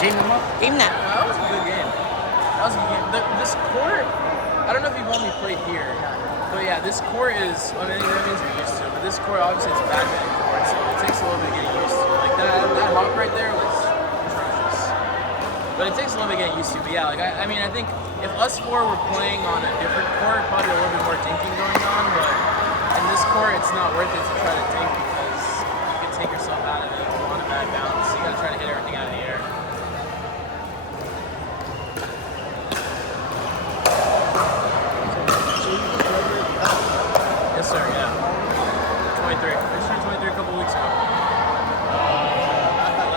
Game them up? Game na. That was a good game. That was a good game. This court, I don't know if you've only played here, but yeah, this court is, I mean, that means you're used to it, but this court, obviously, it's a badminton court, so it takes a little bit getting used to. Like, that hop right there was atrocious. But it takes a little bit getting used to. But yeah, like, I mean, I think if us four were playing on a different court, probably a little bit more dinking going on, but in this court, it's not worth it to try to dink because you can take yourself out of it on a bad bounce. You gotta try to hit everything out of the air. Yes, sir, yeah. 23. I just turned 23 a couple weeks ago.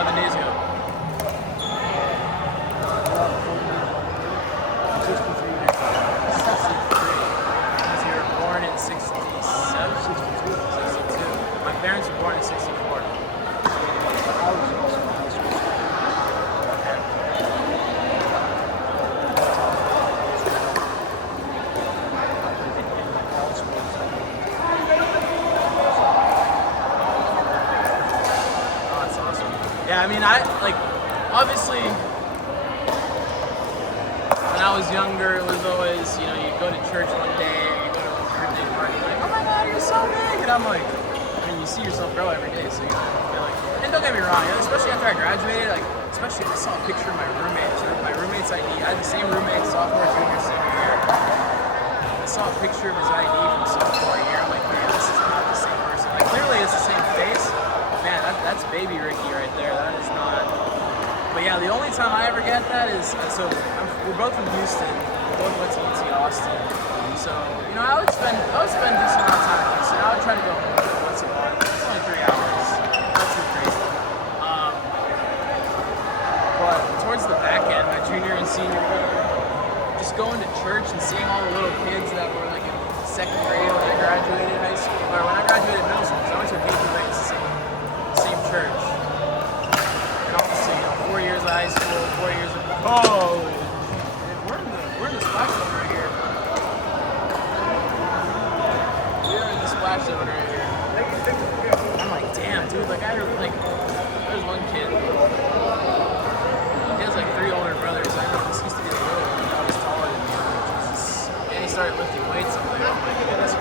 11 days ago. 63. Because you were born in 67? 62. My parents were born in 64. Yeah, I mean, obviously, when I was younger, it was always, you know, you go to church one day, and you go to a birthday party, like, oh my God, you're so big, and I'm like, I mean, you see yourself grow every day, so you feel like, and don't get me wrong, especially after I graduated, like, especially I saw a picture of my roommate's ID. I had the same roommate sophomore, junior, senior year. I saw a picture of his ID from sophomore year, I'm like, man, this is not the same person. Like, clearly it's the same face. Man, that's baby Ricky right there. That is not. But yeah, the only time I ever get that is we're both from Houston. We both went to UT Austin. So you know, I would spend decent amount of time in Houston. I would try to go home once a month. It's only 3 hours. Not too crazy. But towards the back end, my junior and senior year, just going to church and seeing all the little kids that were like in second grade when I graduated high school, or when I graduated middle school. So I went to a same church. And obviously, you know, 4 years of high school, 4 years of we're in the splash zone right here. We're in the splash zone right here. I'm like, damn, dude, like there's one kid. He has like 3 older brothers. I know this used to be the little one, now he's taller than me. And he started lifting weights. I'm like, oh my goodness.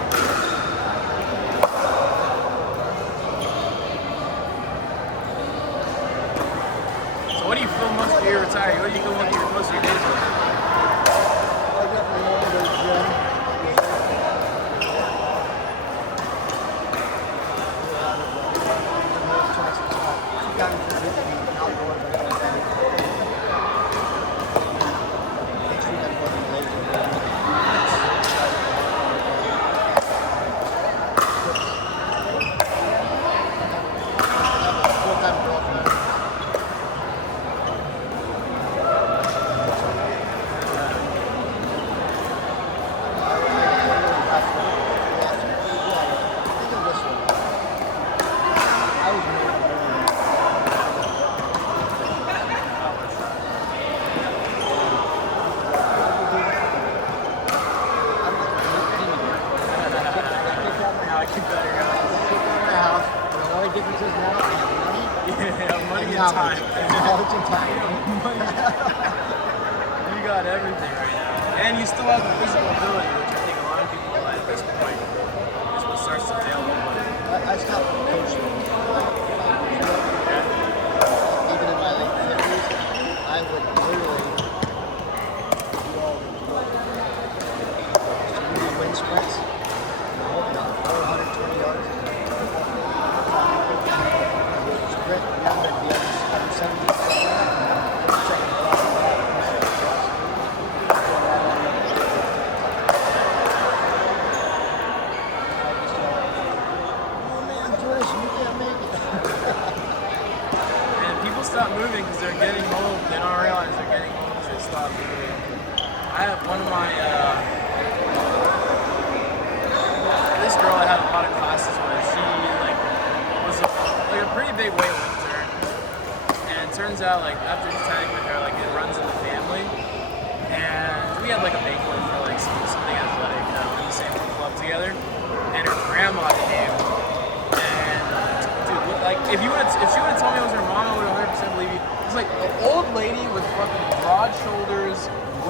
What do you feel most when you're retired? What do you feel most of your days with? I definitely want to go to the gym. Time. Knowledge and time. You got everything right now. And you still have the physical ability, which I think a lot of people at this point is what starts to fail. I stopped coaching. Even in my late 50s, I would literally do all the wind sprints. Over 120 yards. Sprint, now I'd be under 70. Stop moving because they're getting old. They don't realize they're getting old because they stop moving. I have one of my, this girl I had a lot of classes with, she was a pretty big weightlifter. And it turns out after chatting with her, it runs in the family. And we had a banquet for something athletic in the same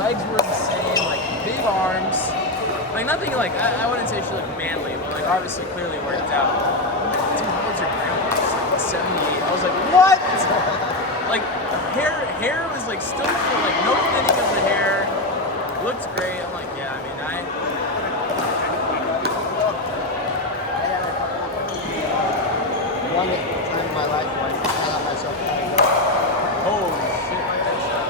legs were insane, like big arms. Like nothing like, I wouldn't say she looked manly, but like obviously clearly worked out. Dude, how old's your grandma? She's like 78. I was like, what? Like hair was like still full, like no thinning of the hair. Looked great. I'm like, yeah, I mean, One time in my life when I let myself holy shit, headshot.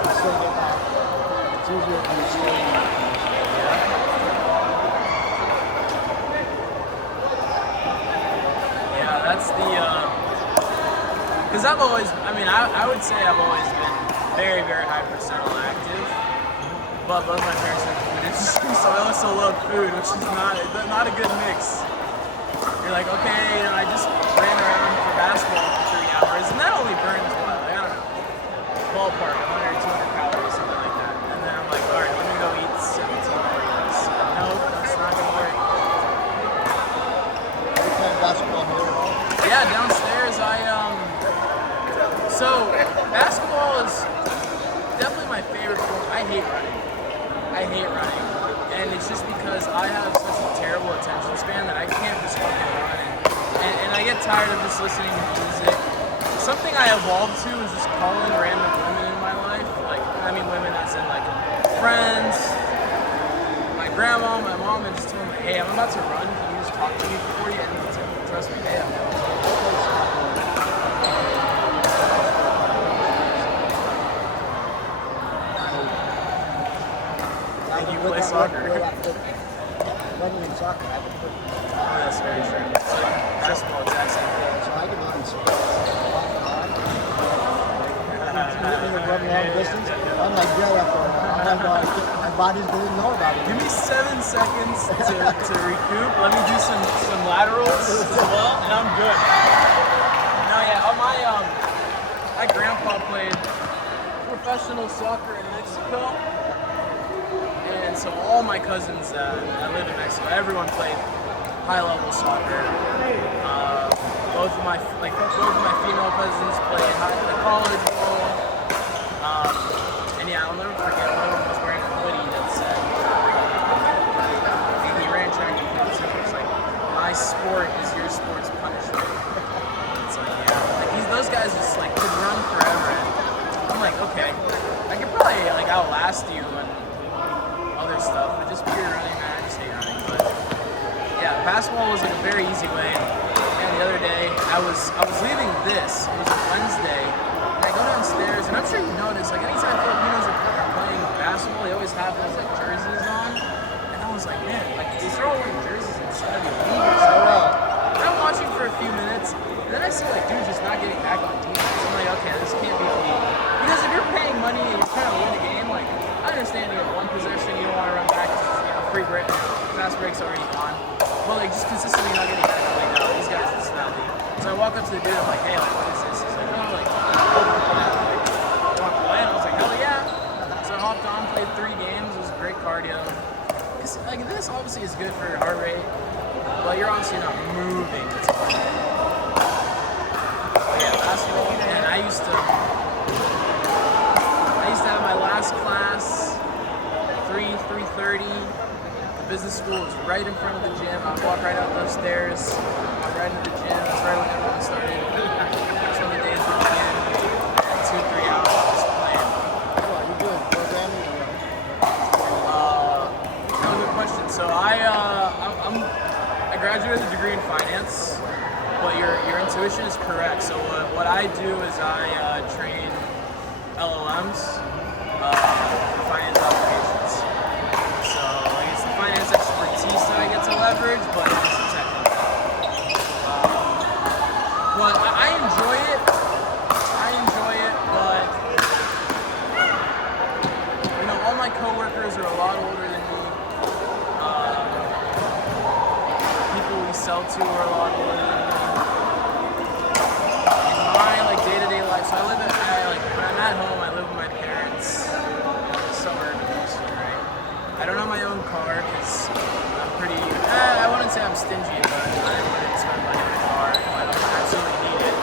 I still get that. It's easier when you stay in that Yeah, that's the, because I've always, I would say I've always been very, very high percentile active, but both my parents are food industry, so I also love food, which is not a good mix. You're like, okay, I just ran around for basketball for 3 hours, and that only burns what? Like, I don't know, ballpark, 100 or 200 calories, something like that. And then I'm like, all right, let me go eat 17 burgers. Nope, that's not gonna work. Are you playing basketball here? Yeah, downstairs, so basketball is definitely my favorite sport. I hate running. And it's just because I have such a terrible attention span that I can't just fucking run. And I get tired of just listening to music. Something I evolved to is just calling random women in my life. Like, I mean women as in like friends, my grandma, my mom, and just tell them, hey, I'm about to run. Can you just talk to me before you? And trust me, hey, you play soccer. Running in soccer, I would put. That's very true. So, basketball, Jackson. So I can run sprints off and on. Run long distance. I'm like dead after a while. My body's doesn't know about it. Give me 7 seconds to recoup. Let me do some laterals as well, and I'm good. No, yeah, my grandpa played professional soccer in Mexico. And so all my cousins that live in Mexico, everyone played high-level soccer. Both of my female cousins played the college level. And yeah, I'll never forget one of them was wearing a hoodie that said, and he ran track and field, so it was like, my sport is your sport's punishment. It's like, yeah, like those guys just like could run forever. And I'm like, okay, I could probably like outlast you and other stuff, but just pure running, man, I just hate running. But yeah, basketball was like a very easy way. And the other day, I was leaving this. It was a Wednesday, and I go downstairs, and I'm sure you notice, like anytime Filipinos are playing basketball, they always have those like jerseys on. And I was like, man, like these are all wearing jerseys inside of the league or something. And I'm watching for a few minutes, and then I see like dudes just not getting back on defense. I'm like, okay, this can't be the league. Because if you're paying money and you're trying to win a game, like I understand you have one possession, you don't want to run back, free break, fast break's already gone. But like just consistently not getting back, I'm like, no, these guys, this is not league. So I walk up to the dude, I'm like, hey, like, what is this? He's like, oh, like, you want to play? And I was like, hell yeah. So I hopped on, played 3 games, it was great cardio. Because like this obviously is good for your heart rate, but you're obviously not moving. But yeah, basketball, and I used to have my last class, 3:30. The business school was right in front of the gym. I'd walk right up those stairs, walk right into the gym. That's right when everyone started. That's when the days would begin. 2-3 hours just playing. What are you doing? Programming or No, good question. So I graduated with a degree in finance, but your intuition is correct. So what I do is I train LLMs for finance operations. So like it's the finance expertise that I get to leverage, but it's just technical. But I enjoy it. But you know, all my coworkers are a lot older than me. People we sell to are a lot older than me. In my like day-to-day life, so when I'm at home, I live with my parents. Suburban mostly, right? I don't have my own car because I'm pretty. I wouldn't say I'm stingy, but I wouldn't spend money on a car if I don't absolutely need it.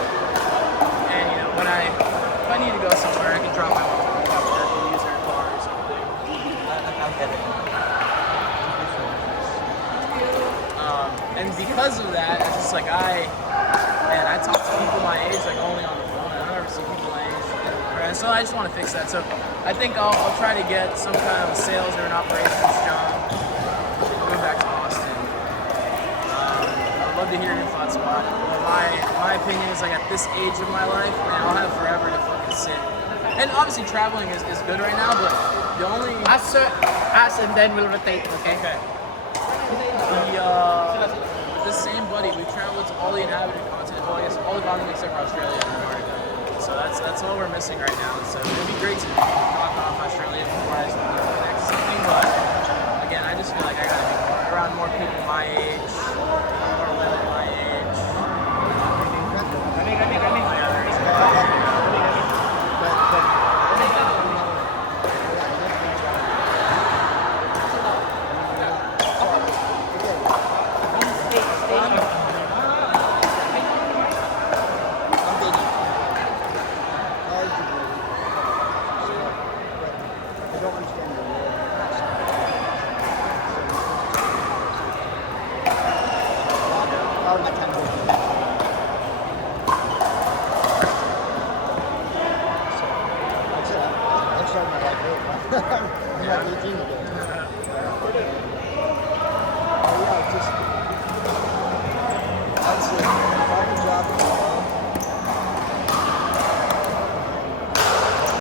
And you know, if I need to go somewhere, I can drop my mom. because of that, it's just like I talk to people my age like only on the phone. I don't ever see people my age. Right? So I just want to fix that. So I think I'll try to get some kind of a sales or an operations job. Move back to Austin. I'd love to hear your thoughts about it. But my opinion is like at this age of my life, man, I'll have forever to fucking sit. And obviously traveling is good right now, but the only Us and then we'll rotate, okay? The same buddy, we traveled to all the inhabited continents, well I guess all the continents except for Australia and Antarctica. So that's all we're missing right now. So it'd be great to knock off Australia before I next something, but again I just feel like I gotta be around more people my age, more women my age. I'm starting to like it. I'm like 18 again.